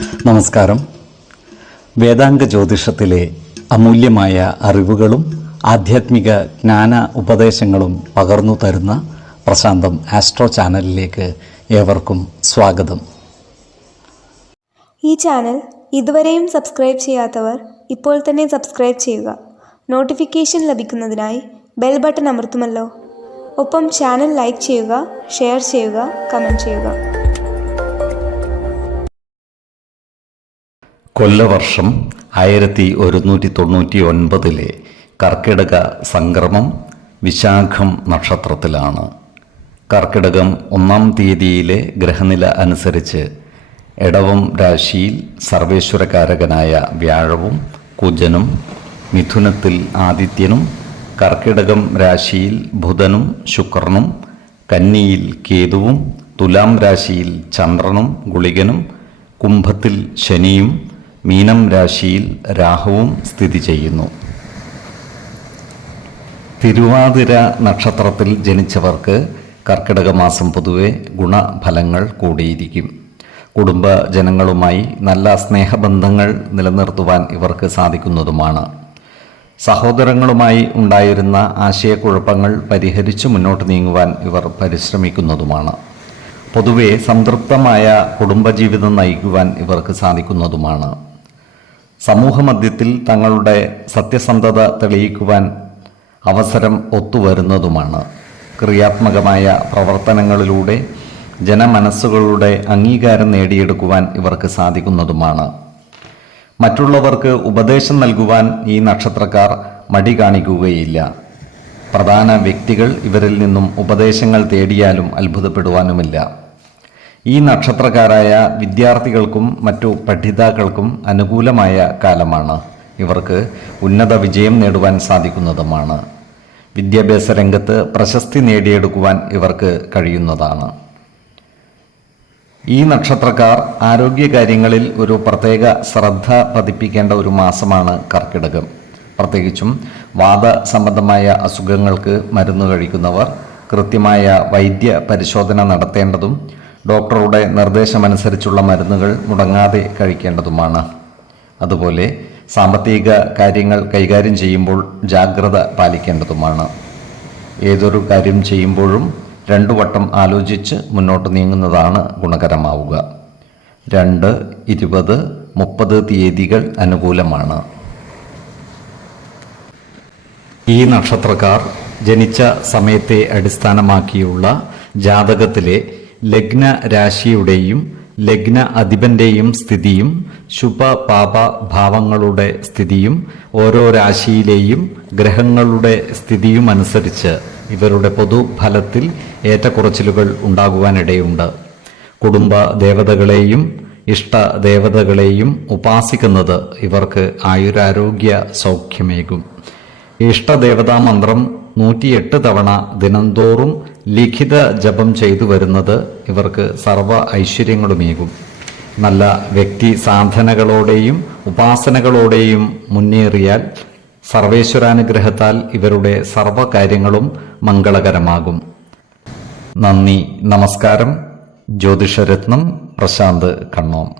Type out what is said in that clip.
നമസ്കാരം. വേദാംഗ ജ്യോതിഷത്തിലെ അമൂല്യമായ അറിവുകളും ആധ്യാത്മിക ജ്ഞാന ഉപദേശങ്ങളും പകർന്നു തരുന്ന പ്രശാന്തം ആസ്ട്രോ ചാനലിലേക്ക് ഏവർക്കും സ്വാഗതം. ഈ ചാനൽ ഇതുവരെയും സബ്സ്ക്രൈബ് ചെയ്യാത്തവർ ഇപ്പോൾ തന്നെ സബ്സ്ക്രൈബ് ചെയ്യുക. നോട്ടിഫിക്കേഷൻ ലഭിക്കുന്നതിനായി ബെൽ ബട്ടൺ അമർത്തുമല്ലോ. ഒപ്പം ചാനൽ ലൈക്ക് ചെയ്യുക, ഷെയർ ചെയ്യുക, കമൻറ്റ് ചെയ്യുക. കൊല്ലവർഷം 1199 കർക്കിടക സംക്രമം വിശാഖം നക്ഷത്രത്തിലാണ്. കർക്കിടകം 1-ാം തീയതിയിലെ ഗ്രഹനില അനുസരിച്ച് എടവം രാശിയിൽ സർവേശ്വരകാരകനായ വ്യാഴവും കുജനും, മിഥുനത്തിൽ ആദിത്യനും, കർക്കിടകം രാശിയിൽ ബുധനും ശുക്രനും, കന്നിയിൽ കേതുവും, തുലാം രാശിയിൽ ചന്ദ്രനും ഗുളികനും, കുംഭത്തിൽ ശനിയും, മീനം രാശിയിൽ രാഹുവും സ്ഥിതി ചെയ്യുന്നു. തിരുവാതിര നക്ഷത്രത്തിൽ ജനിച്ചവർക്ക് കർക്കിടക മാസം പൊതുവെ ഗുണഫലങ്ങൾ കൂടിയിരിക്കും. കുടുംബജനങ്ങളുമായി നല്ല സ്നേഹബന്ധങ്ങൾ നിലനിർത്തുവാൻ ഇവർക്ക് സാധിക്കുന്നതുമാണ്. സഹോദരങ്ങളുമായി ഉണ്ടായിരുന്ന ആശയക്കുഴപ്പങ്ങൾ പരിഹരിച്ചു മുന്നോട്ട് നീങ്ങുവാൻ ഇവർ പരിശ്രമിക്കുന്നതുമാണ്. പൊതുവെ സംതൃപ്തമായ കുടുംബജീവിതം നയിക്കുവാൻ ഇവർക്ക് സാധിക്കുന്നതുമാണ്. സമൂഹമധ്യത്തിൽ തങ്ങളുടെ സത്യസന്ധത തെളിയിക്കുവാൻ അവസരം ഒത്തുവരുന്നതുമാണ്. ക്രിയാത്മകമായ പ്രവർത്തനങ്ങളിലൂടെ ജനമനസ്സുകളുടെ അംഗീകാരം നേടിയെടുക്കുവാൻ ഇവർക്ക് സാധിക്കുന്നതുമാണ്. മറ്റുള്ളവർക്ക് ഉപദേശം നൽകുവാൻ ഈ നക്ഷത്രക്കാർ മടി കാണിക്കുകയില്ല. പ്രധാന വ്യക്തികൾ ഇവരിൽ നിന്നും ഉപദേശങ്ങൾ തേടിയാലും അത്ഭുതപ്പെടുവാനുമില്ല. ഈ നക്ഷത്രക്കാരായ വിദ്യാർത്ഥികൾക്കും മറ്റു പഠിതാക്കൾക്കും അനുകൂലമായ കാലമാണ്. ഇവർക്ക് ഉന്നത വിജയം നേടുവാൻ സാധിക്കുന്നതുമാണ്. വിദ്യാഭ്യാസ രംഗത്ത് പ്രശസ്തി നേടിയെടുക്കുവാൻ ഇവർക്ക് കഴിയുന്നതാണ്. ഈ നക്ഷത്രക്കാർ ആരോഗ്യകാര്യങ്ങളിൽ ഒരു പ്രത്യേക ശ്രദ്ധ പതിപ്പിക്കേണ്ട ഒരു മാസമാണ് കർക്കിടകം. പ്രത്യേകിച്ചും വാത സംബന്ധമായ അസുഖങ്ങൾക്ക് മരുന്ന് കഴിക്കുന്നവർ കൃത്യമായ വൈദ്യ പരിശോധന നടത്തേണ്ടതും ഡോക്ടറുടെ നിർദ്ദേശമനുസരിച്ചുള്ള മരുന്നുകൾ മുടങ്ങാതെ കഴിക്കേണ്ടതുമാണ്. അതുപോലെ സാമ്പത്തിക കാര്യങ്ങൾ കൈകാര്യം ചെയ്യുമ്പോൾ ജാഗ്രത പാലിക്കേണ്ടതുമാണ്. ഏതൊരു കാര്യം ചെയ്യുമ്പോഴും 2 വട്ടം ആലോചിച്ച് മുന്നോട്ട് നീങ്ങുന്നതാണ് ഗുണകരമാവുക. 2, 20, 30 തീയതികൾ അനുകൂലമാണ്. ഈ നക്ഷത്രക്കാർ ജനിച്ച സമയത്തെ അടിസ്ഥാനമാക്കിയുള്ള ജാതകത്തിലെ ലഗ്ന രാശിയുടെയും ലഗ്ന അധിപന്റെയും സ്ഥിതിയും ശുഭ പാപ ഭാവങ്ങളുടെ സ്ഥിതിയും ഓരോ രാശിയിലെയും ഗ്രഹങ്ങളുടെ സ്ഥിതിയും അനുസരിച്ച് ഇവരുടെ പൊതുഫലത്തിൽ ഏറ്റക്കുറച്ചിലുകൾ ഉണ്ടാകുവാനിടയുണ്ട്. കുടുംബ ദേവതകളെയും ഇഷ്ട ദേവതകളെയും ഉപാസിക്കുന്നത് ഇവർക്ക് ആയുരാരോഗ്യ സൗഖ്യമേകും. ഇഷ്ടദേവതാ മന്ത്രം 108 തവണ ദിനംതോറും ലിഖിത ജപം ചെയ്തു വരുന്നത് ഇവർക്ക് സർവ്വ ഐശ്വര്യങ്ങളുമേകും. നല്ല വ്യക്തി സാധനകളോടെയും ഉപാസനകളോടെയും മുന്നേറിയാൽ സർവേശ്വരാനുഗ്രഹത്താൽ ഇവരുടെ സർവ്വകാര്യങ്ങളും മംഗളകരമാകും. നന്ദി, നമസ്കാരം. ജ്യോതിഷരത്നം പ്രശാന്ത് കണ്ണോം.